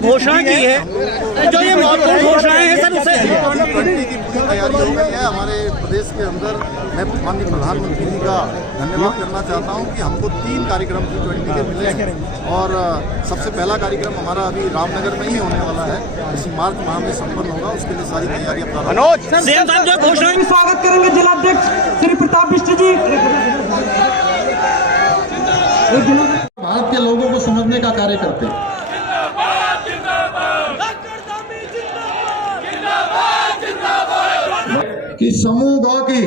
घोषणा की है, जो ये महत्वपूर्ण घोषणाएं हैं सर उसे की पूरी तैयारी हो गई है हमारे प्रदेश के अंदर। मैं माननीय प्रधानमंत्री जी का धन्यवाद करना चाहता हूं कि हमको 3 कार्यक्रम G20 के मिले हैं और सबसे पहला कार्यक्रम हमारा अभी रामनगर में ही होने वाला है, इसी मार्च माह में संपन्न होगा। उसके लिए सारी तैयारियां जो घोषणा स्वागत करेंगे जिलाध्यक्ष श्री प्रताप बिष्ट जी। भारत के लोगों को समझने का कार्य करते हैं। कि समूह ग की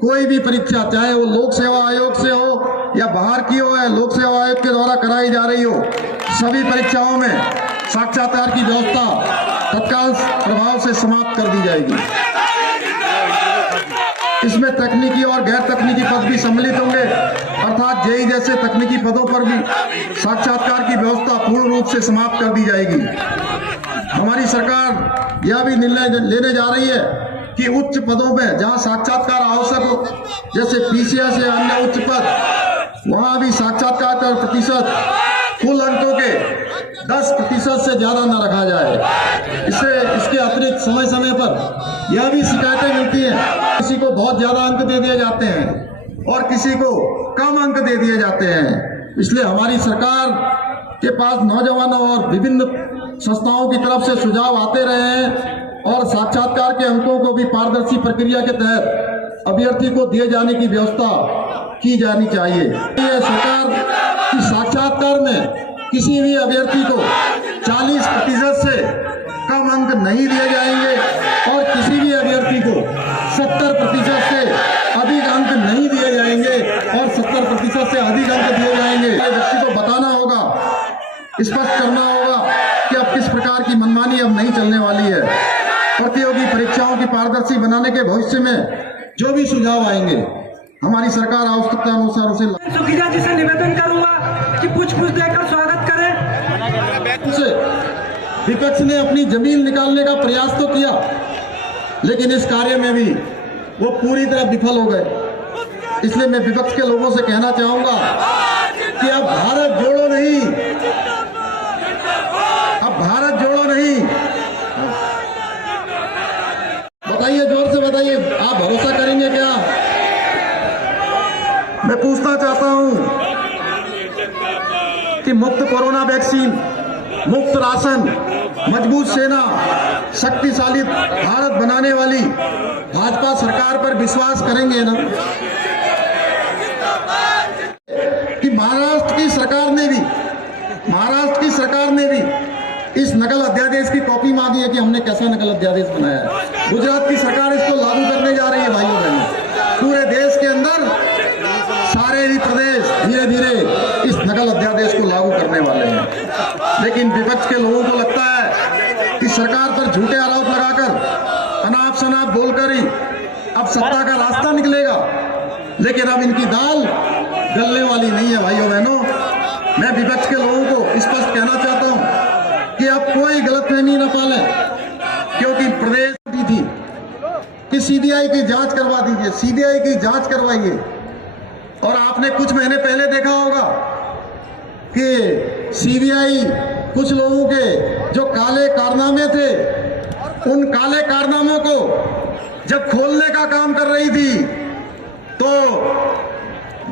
कोई भी परीक्षा, चाहे वो लोक सेवा आयोग से हो या बाहर की हो या लोक सेवा आयोग के द्वारा कराई जा रही हो, सभी परीक्षाओं में साक्षात्कार की व्यवस्था तत्काल प्रभाव से समाप्त कर दी जाएगी। इसमें तकनीकी और गैर तकनीकी पद भी सम्मिलित होंगे, अर्थात जेई जैसे तकनीकी पदों पर भी साक्षात्कार की व्यवस्था पूर्ण रूप से समाप्त कर दी जाएगी। हमारी सरकार यह भी निर्णय लेने जा रही है कि उच्च पदों में जहां साक्षात्कार आवश्यक हो, जैसे पीसीएस या अन्य उच्च पद, वहां भी साक्षात्कार का प्रतिशत कुल अंकों के 10% से ज्यादा न रखा जाए। इसके अतिरिक्त समय समय पर यह भी शिकायतें मिलती हैं, किसी को बहुत ज्यादा अंक दे दिए जाते हैं और किसी को कम अंक दे दिए जाते हैं। इसलिए हमारी सरकार के पास नौजवानों और विभिन्न संस्थाओं की तरफ से सुझाव आते रहे हैं और साक्षात्कार के अंकों को भी पारदर्शी प्रक्रिया के तहत अभ्यर्थी को दिए जाने की व्यवस्था की जानी चाहिए। ये सरकार की साक्षात्कार में किसी भी अभ्यर्थी को 40% से कम अंक नहीं दिए जाएंगे और किसी भी अभ्यर्थी को 70% से अधिक अंक नहीं दिए जाएंगे और 70% से अधिक अंक दिए जाएंगे। व्यक्ति को बताना होगा, स्पष्ट करना होगा कि अब किस प्रकार की मनमानी अब नहीं चलने वाली है। प्रतियोगी परीक्षाओं की पारदर्शी बनाने के भविष्य में जो भी सुझाव आएंगे, हमारी सरकार आवश्यकता अनुसार उसे सुखीजा जी से निवेदन करूंगा कि पूछ देकर स्वागत करें। विपक्ष ने अपनी जमीन निकालने का प्रयास तो किया, लेकिन इस कार्य में भी वो पूरी तरह विफल हो गए। इसलिए मैं विपक्ष के लोगों से कहना चाहूंगा कि अब भारत जोड़ो नहीं, अब भारत जोड़ो नहीं। बताइए, जोर से बताइए, आप भरोसा करेंगे क्या? मैं पूछना चाहता हूं कि मुफ्त कोरोना वैक्सीन, मुफ्त राशन, मजबूत सेना, शक्तिशाली भारत बनाने वाली भाजपा सरकार पर विश्वास करेंगे ना? कि महाराष्ट्र की सरकार ने भी इस नकल अध्यादेश की कॉपी मांगी है कि हमने कैसा नकल अध्यादेश बनाया है। गुजरात की सरकार इसको लागू करने जा रही है। भाइयों बहनों, पूरे देश के अंदर सारे ही प्रदेश धीरे धीरे इस नकल अध्यादेश को लागू करने वाले हैं। लेकिन विपक्ष के लोगों को लगता है कि सरकार पर झूठे आरोप लगाकर, अनाप शनाप बोलकर ही अब सत्ता का रास्ता निकलेगा। लेकिन अब इनकी दाल गलने वाली नहीं है। भाइयों बहनों, मैं विपक्ष के लोगों को स्पष्ट कहना चाहता हूं कि अब कोई गलतफहमी न पालें, क्योंकि प्रदेश दी थी कि सीबीआई की जांच करवा दीजिए, सीबीआई की जांच करवाइए। और आपने कुछ महीने पहले देखा होगा कि सीबीआई कुछ लोगों के जो काले कारनामे थे, उन काले कारनामों को जब खोलने का काम कर रही थी, तो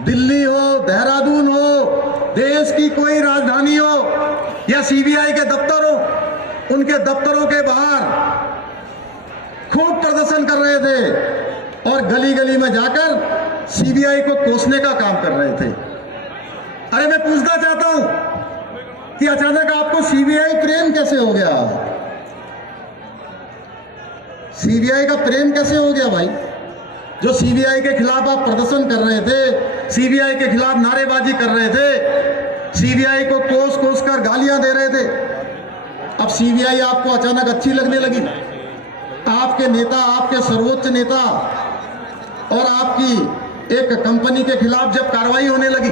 दिल्ली हो, देहरादून हो, देश की कोई राजधानी हो या सीबीआई के दफ्तर हो, उनके दफ्तरों के बाहर खूब प्रदर्शन कर रहे थे और गली गली में जाकर सीबीआई को कोसने का काम कर रहे थे। अरे मैं पूछना चाहता हूं कि अचानक आपको सीबीआई प्रेम कैसे हो गया? सीबीआई का प्रेम कैसे हो गया भाई? जो सीबीआई के खिलाफ आप प्रदर्शन कर रहे थे, सीबीआई के खिलाफ नारेबाजी कर रहे थे, सीबीआई को कोस कोस कर गालियां दे रहे थे, अब सीबीआई आपको अचानक अच्छी लगने लगी। आपके नेता, आपके सर्वोच्च नेता और आपकी एक कंपनी के खिलाफ जब कार्रवाई होने लगी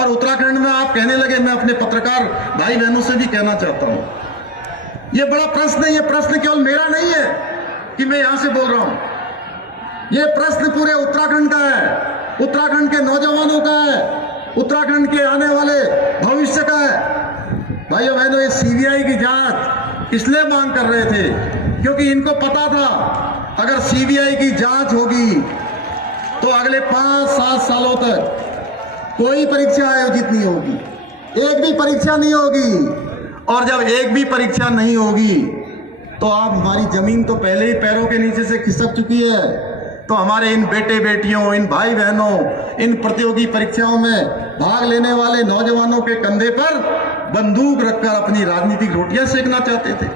और उत्तराखंड में आप कहने लगे, मैं अपने पत्रकार भाई बहनों से भी कहना चाहता हूं, यह बड़ा प्रश्न है। यह प्रश्न केवल मेरा नहीं है कि मैं यहां से बोल रहा हूं, यह प्रश्न पूरे उत्तराखंड का है, उत्तराखंड के नौजवानों का है, उत्तराखंड के आने वाले भविष्य का है। भाई भाइयों बहनों, ये सीबीआई की जांच इसलिए मांग कर रहे थे क्योंकि इनको पता था अगर सीबीआई की जांच होगी तो अगले 5-7 सालों तक कोई परीक्षा आयोजित नहीं होगी, एक भी परीक्षा नहीं होगी। और जब एक भी परीक्षा नहीं होगी तो आप हमारी जमीन तो पहले ही पैरों के नीचे से खिसक चुकी है, तो हमारे इन बेटे बेटियों, इन भाई बहनों, इन प्रतियोगी परीक्षाओं में भाग लेने वाले नौजवानों के कंधे पर बंदूक रखकर अपनी राजनीतिक रोटियां सेकना चाहते थे।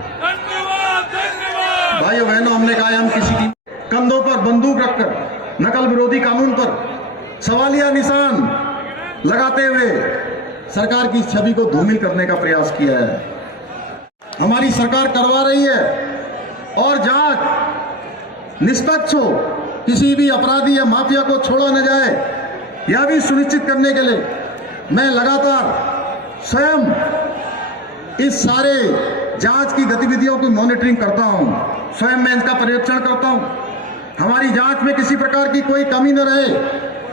भाइयों बहनों, हमने कहा हम किसी की कंधों पर बंदूक रखकर नकल विरोधी कानून पर सवालिया निशान लगाते हुए सरकार की छवि को धूमिल करने का प्रयास किया है। हमारी सरकार करवा रही है और जांच निष्पक्ष हो, किसी भी अपराधी या माफिया को छोड़ा न जाए, यह भी सुनिश्चित करने के लिए मैं लगातार स्वयं इस सारे जांच की गतिविधियों की मॉनिटरिंग करता हूं, स्वयं मैं इसका पर्यवेक्षण करता हूं। हमारी जांच में किसी प्रकार की कोई कमी न रहे,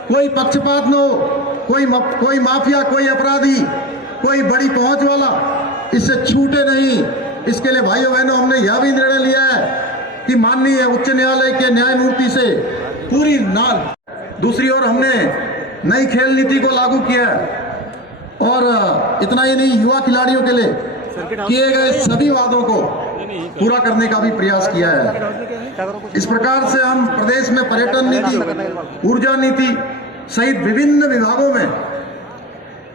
कोई पक्षपात न हो, कोई माफिया, कोई अपराधी, कोई बड़ी पहुंच वाला इससे छूटे नहीं। इसके लिए भाइयों बहनों, हमने यह भी निर्णय लिया है कि माननीय उच्च न्यायालय के न्यायमूर्ति से पूरी दूसरी ओर हमने नई खेल नीति को लागू किया है और इतना ही नहीं, युवा खिलाड़ियों के लिए किए गए सभी वादों को पूरा करने का भी प्रयास किया है। इस प्रकार से हम प्रदेश में पर्यटन नीति, ऊर्जा नीति सहित विभिन्न विभागों में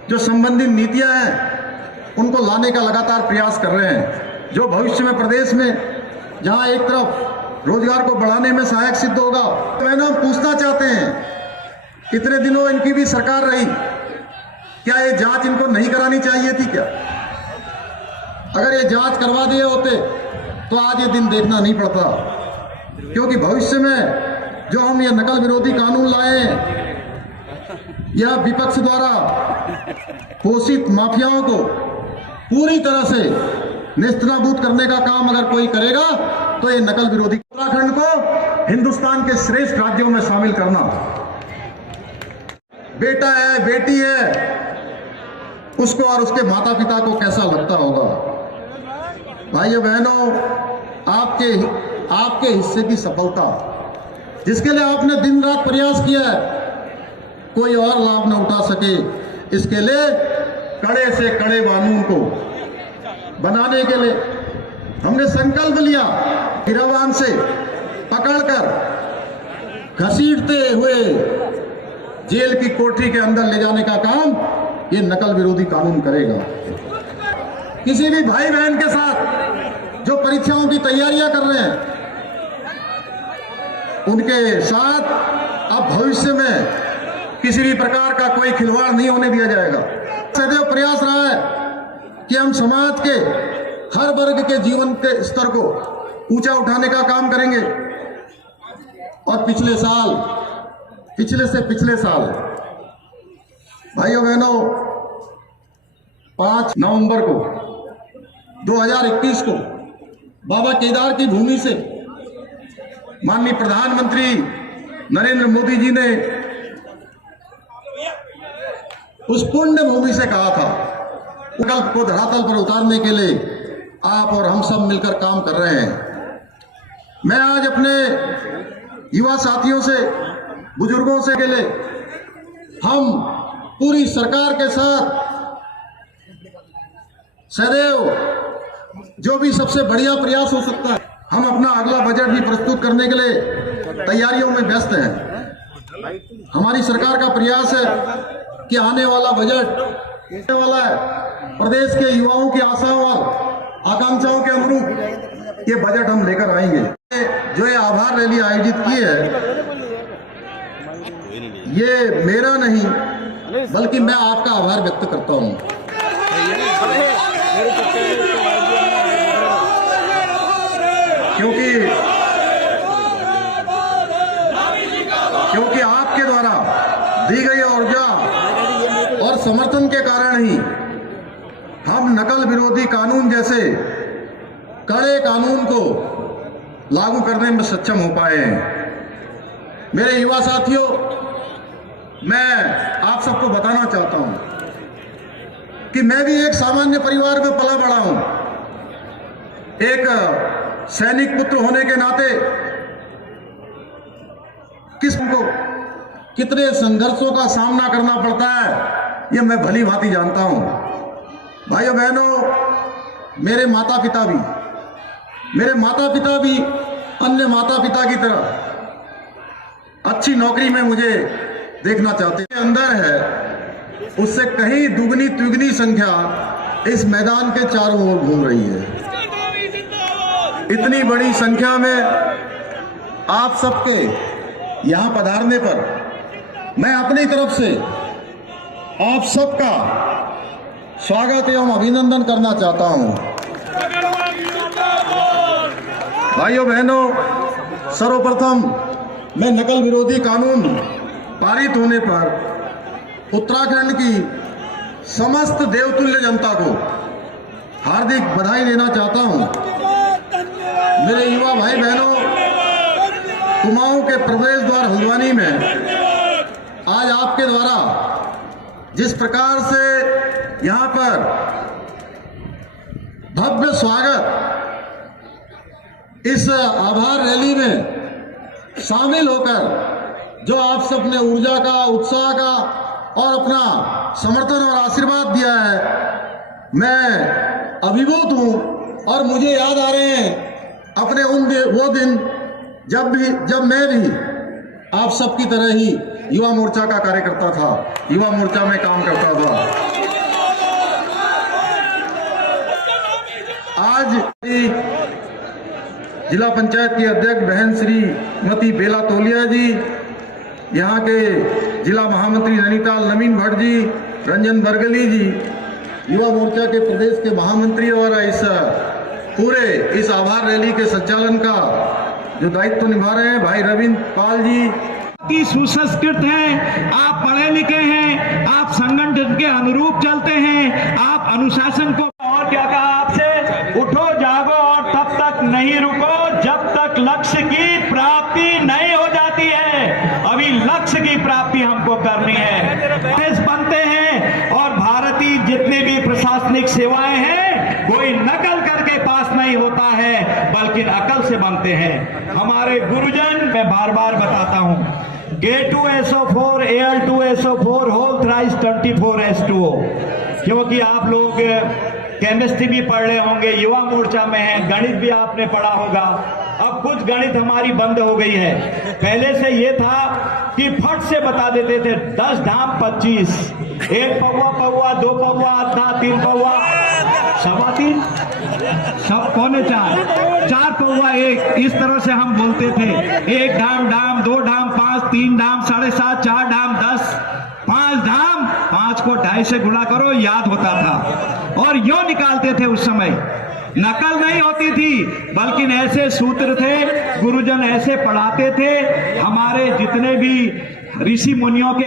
जो संबंधित नीतियां हैं उनको लाने का लगातार प्रयास कर रहे हैं, जो भविष्य में प्रदेश में जहां एक तरफ रोजगार को बढ़ाने में सहायक सिद्ध होगा। मैंने हम पूछना चाहते हैं, इतने दिनों इनकी भी सरकार रही, क्या ये जांच इनको नहीं करानी चाहिए थी क्या? अगर ये जांच करवा दिए होते तो आज ये दिन देखना नहीं पड़ता, क्योंकि भविष्य में जो हम ये नकल विरोधी कानून लाए हैं, यह विपक्ष द्वारा पोषित माफियाओं को पूरी तरह से नेस्तनाबूद करने का काम अगर कोई करेगा तो ये नकल विरोधी। उत्तराखंड को हिंदुस्तान के श्रेष्ठ राज्यों में शामिल करना, बेटा है, बेटी है, उसको और उसके माता पिता को कैसा लगता होगा। भाइयों बहनों, आपके हिस्से की सफलता, जिसके लिए आपने दिन रात प्रयास किया है, कोई और लाभ न उठा सके, इसके लिए कड़े से कड़े कानून को बनाने के लिए हमने संकल्प लिया, गिरवान से पकड़कर घसीटते हुए जेल की कोठरी के अंदर ले जाने का काम ये नकल विरोधी कानून करेगा। किसी भी भाई बहन के साथ जो परीक्षाओं की तैयारियां कर रहे हैं, उनके साथ अब भविष्य में किसी भी प्रकार का कोई खिलवाड़ नहीं होने दिया जाएगा। सदैव प्रयास रहा है कि हम समाज के हर वर्ग के जीवन के स्तर को ऊंचा उठाने का काम करेंगे। और पिछले साल भाइयों बहनों, 5 नवंबर को 2021 को बाबा केदार की भूमि से माननीय प्रधानमंत्री नरेंद्र मोदी जी ने उस पुण्य भूमि से कहा था, संकल्प को धरातल पर उतारने के लिए आप और हम सब मिलकर काम कर रहे हैं। मैं आज अपने युवा साथियों से, बुजुर्गों से के लिए हम पूरी सरकार के साथ सदैव जो भी सबसे बढ़िया प्रयास हो सकता है, हम अपना अगला बजट भी प्रस्तुत करने के लिए तैयारियों में व्यस्त हैं। हमारी सरकार का प्रयास है कि आने वाला बजट वाला है, प्रदेश के युवाओं की आशाओं और आकांक्षाओं के अनुरूप ये बजट हम लेकर आएंगे। जो ये आभार रैली आयोजित की है, ये मेरा नहीं बल्कि मैं आपका आभार व्यक्त करता हूं, क्योंकि आपके द्वारा दी गई ऊर्जा और समर्थन के कारण ही हम नकल विरोधी कानून जैसे कड़े कानून को लागू करने में सक्षम हो पाए हैं। मेरे युवा साथियों, मैं आप सबको बताना चाहता हूं कि मैं भी एक सामान्य परिवार में पला बड़ा हूं। एक सैनिक पुत्र होने के नाते किसको कितने संघर्षों का सामना करना पड़ता है, यह मैं भली भांति जानता हूं। भाइयों बहनों, मेरे माता पिता भी अन्य माता पिता की तरह अच्छी नौकरी में मुझे देखना चाहते हैं। अंदर है उससे कहीं दुगनी तिगुनी संख्या इस मैदान के चारों ओर घूम रही है। इतनी बड़ी संख्या में आप सबके यहां पधारने पर मैं अपनी तरफ से आप सबका स्वागत एवं अभिनंदन करना चाहता हूं। भाइयों बहनों, सर्वप्रथम मैं नकल विरोधी कानून पारित होने पर उत्तराखंड की समस्त देवतुल्य जनता को हार्दिक बधाई देना चाहता हूं। मेरे युवा भाई बहनों, कुमाऊं के प्रवेश द्वार हल्द्वानी में आज आपके द्वारा जिस प्रकार से यहां पर भव्य स्वागत इस आभार रैली में शामिल होकर जो आप सबने ऊर्जा का, उत्साह का और अपना समर्थन और आशीर्वाद दिया है, मैं अभिभूत हूं। और मुझे याद आ रहे हैं अपने वो दिन जब मैं भी आप सबकी तरह ही युवा मोर्चा का कार्यकर्ता था, युवा मोर्चा में काम करता था। आज जिला पंचायत की अध्यक्ष बहन श्रीमती बेला तोलिया जी, यहाँ के जिला महामंत्री नैनीताल नवीन भट्ट जी, रंजन बरगली जी, युवा मोर्चा के प्रदेश के महामंत्री और इस आभार रैली के संचालन का जो दायित्व निभा रहे हैं भाई रविंद्र पाल जी की सुसंस्कृत हैं, आप पढ़े लिखे हैं, आप संगठन के अनुरूप चलते हैं, आप अनुशासन को। और क्या कहा आपसे, उठो जागो और तब तक नहीं रुको जब तक लक्ष्य की प्राप्ति नहीं हो जाती है। अभी लक्ष्य की प्राप्ति हमको करनी है। देश बनते हैं और भारतीय जितनी भी प्रशासनिक सेवाएं हैं, कोई नकल करके पास नहीं होता है, बल्कि अकल से बनते हैं। हमारे गुरुजन, मैं बार बार बताता हूं, K2SO4 Al2SO4 whole thrice 24H2O, क्योंकि आप लोग केमिस्ट्री भी पढ़ रहे होंगे, युवा मोर्चा में है, गणित भी आपने पढ़ा होगा। अब कुछ गणित हमारी बंद हो गई है। पहले से ये था कि फट से बता देते थे 10 ढाम 25, 1 पौवा पौवा, 2 पौवा आधा, 3 पौवा सवा 3, सब 4 पौवा 1, इस तरह से हम बोलते थे। 1 ढाम ढाम, 2 ढाम 5, 3 ढाम 7.5, 4 ढाम 10, 5 ढाम 5 को 2.5 से गुणा करो, याद होता था। और यो निकालते थे उस समय, नकल नहीं होती थी, बल्कि ऐसे सूत्र थे, गुरुजन ऐसे पढ़ाते थे। हमारे जितने भी ऋषि मुनियों के